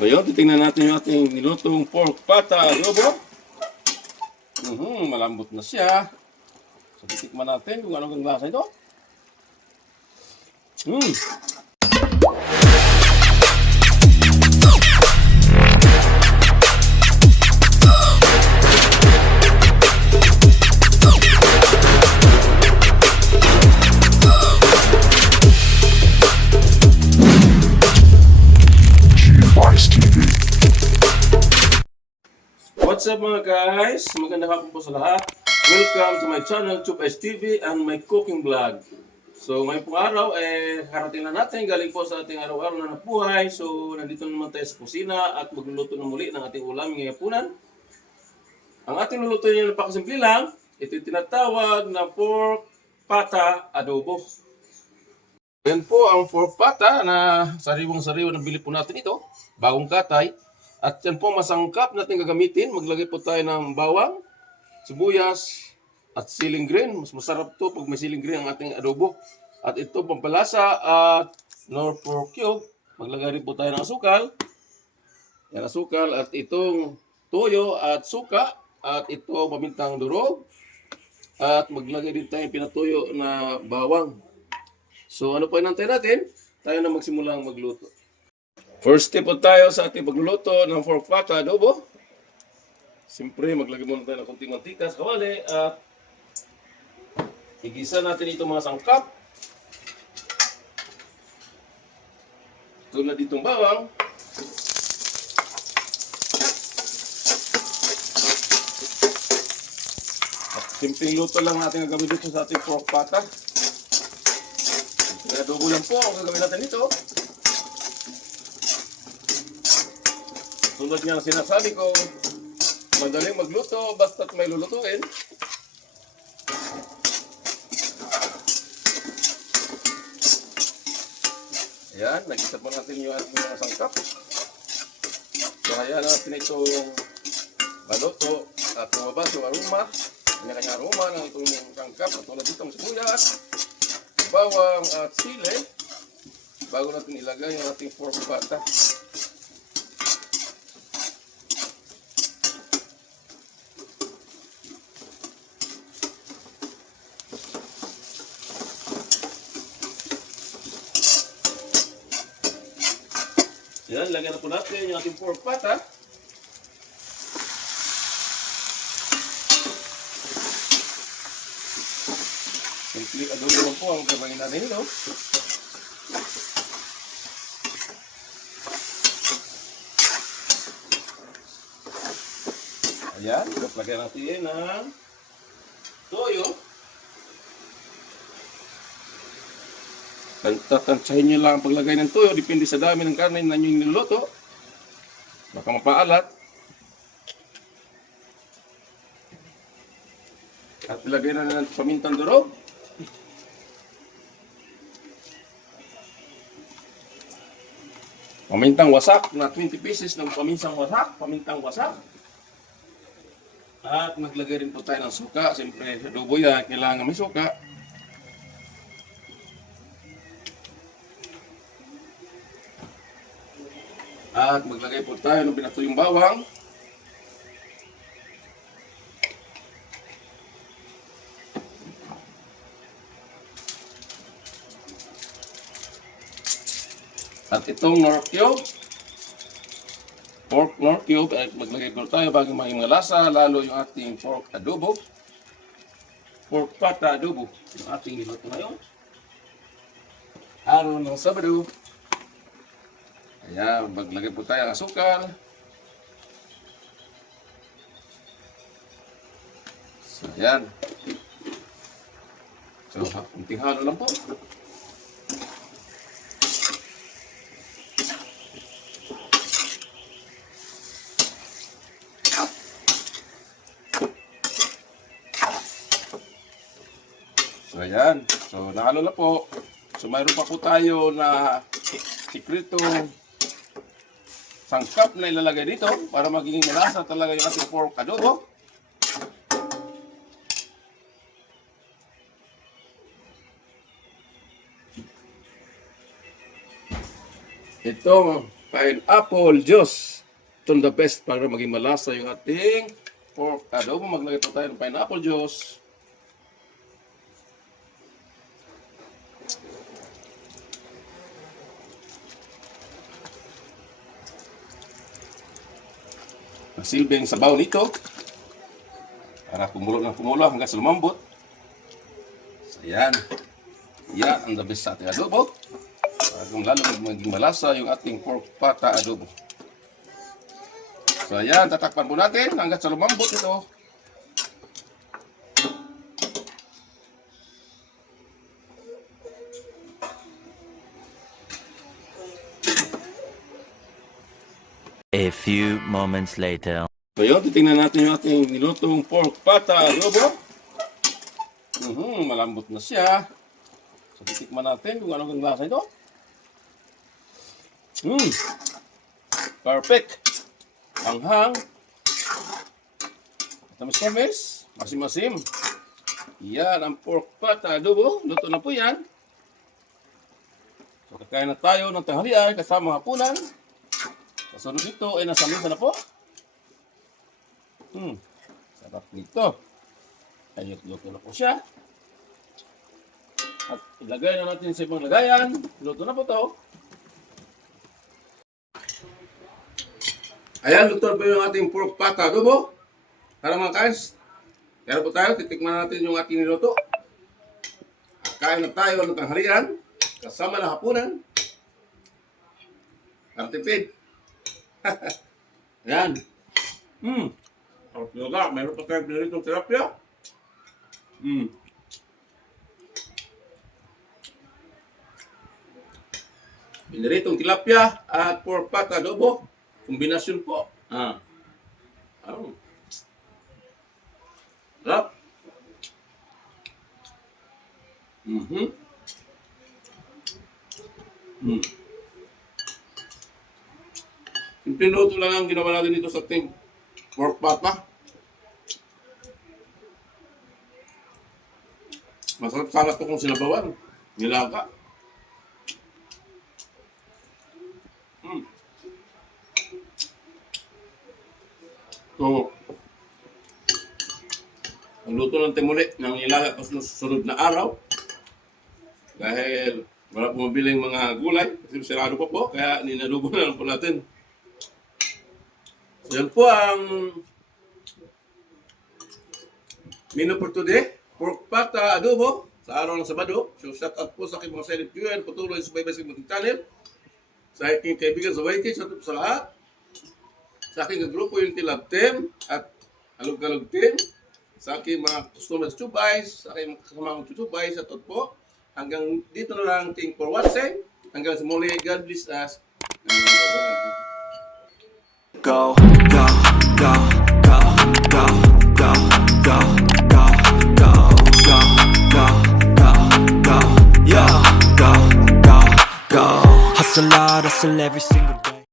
Ngayon, titingnan natin yung ating nilutong pork pata adobo. Malambot na siya. So, titikman natin kung anong lasa ito. What's up mga guys? Magandang hapon po sa lahat. Welcome to my channel, Chupays TV and my cooking vlog. So ngayong pong araw, harating na natin galing po sa ating araw-araw na nabuhay. So nandito naman tayo sa kusina at magluluto na muli ng ating ulam ngayong hapunan. Ang ating luluto niya napakasimple lang. Ito yung tinatawag na pork pata adobo. Yan po ang pork pata na sariwang-sariwa na bili po natin ito. Bagong katay. At yan po masangkap natin gagamitin. Maglagay po tayo ng bawang, sibuyas, at siling green. Mas masarap to pag may siling green ang ating adobo. At ito pampalasa at nor pork cube. Maglagay rin po tayo ng asukal. Yan asukal at itong toyo at suka. At ito pamintang durog. At maglagay din tayo pinatuyo na bawang. So ano pa inantay natin? Tayo na magsimulang magluto. First step po tayo sa ating pagluluto ng pork pata adobo. Siyempre, maglagay muna tayo ng konting mantika sa kawali at igisa natin itong mga sangkap. Tulad ditong bawang. At simpleng luto lang natin gagawin dito sa ating pork pata. Adobo lang po ang gagawin natin ito. Tulad nga sinasabi ko, madaling magluto basta't may lulutuin. Ayan, nag-isa pa natin yung ating mga sangkap. So, hayaan natin itong maluto at lumabas yung aroma, kanya-kanya aroma ng itong sangkap. At tulad dito ang sibuyas, bawang at sili, bago natin ilagay yung ating pork pata. Yan, lagyan na po natin yung ating pork pata. Simple adobo lang po ang gagawin natin ito. Ayan, lagyan natin ng toyo. Tatantsahin nyo lang ang paglagay ng toyo. Depende sa dami ng karne na nyo niluluto. Baka mapaalat. At ilagay na ng pamintang durog. Pamintang wasak na 20 pieces ng pamintang wasak. At maglagay rin po tayo ng suka. Siyempre, adobo yan, kailangan may suka. At maglagay po tayo ng pinatuyong bawang. At itong nor cube, pork nor cube, at maglagay po tayo bago maging malasa, lalo yung ating pork adobo. Pork pata adobo, yung ating niluto ngayon. Araw ng Sabado. Ayan, maglagay po tayo ng asukal. So, ayan. So, kunting halo lang po. So, ayan. So, nahalo na po. So, mayroon pa po tayo na sikretong sangkap na ilalagay dito para magiging malasa talaga yung ating pork adobo. Ito pineapple juice. Ito the best para maging malasa yung ating pork adobo. Maglagay po tayo ng pineapple juice. Silbing sabaw nito para kumulo hanggang sa lumambot. So yan. Yan ang the best sa ating adobo. Para lalo maging malasa yung ating pork pata adobo. So yan, tatakpan po natin hanggang sa lumambot ito. A few moments later. So yun, titingnan natin yung ating nilutong pork pata adobo. Malambot na siya. So titikman natin kung anong lasa ito. Perfect. Anghang. Tamis-tamis. Masim-masim. Yan ang pork pata adobo. Luto na po yan. So kakain na tayo ng tanghalian kasama hapunan. Kasunod nito ay nasa mesa na po. Sarap nito. Ayot-luto na po siya. At ilagay na natin sa ibang lagayan. Luto na po ito. Ayan, luto na po yung ating pork pata adobo. Para mga kains, kaya po tayo, titikman natin yung ating niluto. Kain na tayo ng tanghalian. Kasama na hapunan. Artipid. Ayan. Yoga, mayroon pa tayong pinaritong tilapia. Pinaritong tilapia at pork pata adobo. Kombinasyon po. Sarap. Simpleng luto lang ang ginawa natin dito sa ating pork pata. Masarap sana ito kung sinabawan. Nilaga. So, ang luto ng timuli ng nilaga sa susunod na araw. Dahil wala po mabiling mga gulay. Kasi sirado pa po. Kaya ninadubo na lang po natin. So, yan po ang menu for today. Pork pata adobo sa araw ng Sabado. So, shout out po sa aking mga silent viewer. Patuloy sa subaybay sa aking channel. Sa aking kaibigan sa YT. Shout out sa lahat. Sa aking grupo yung Love Team at Alog-Alog Team. Sa aking mga customers Chubais. Sa aking mga Chubais. Shout out po. Hanggang dito na lang. Thank for watching. Hanggang sa muli. God bless us. Go, go, go, go, go, go, go, go, go, go, go, go, go, yeah, go, go, go. Hustle hard, hustle every single day.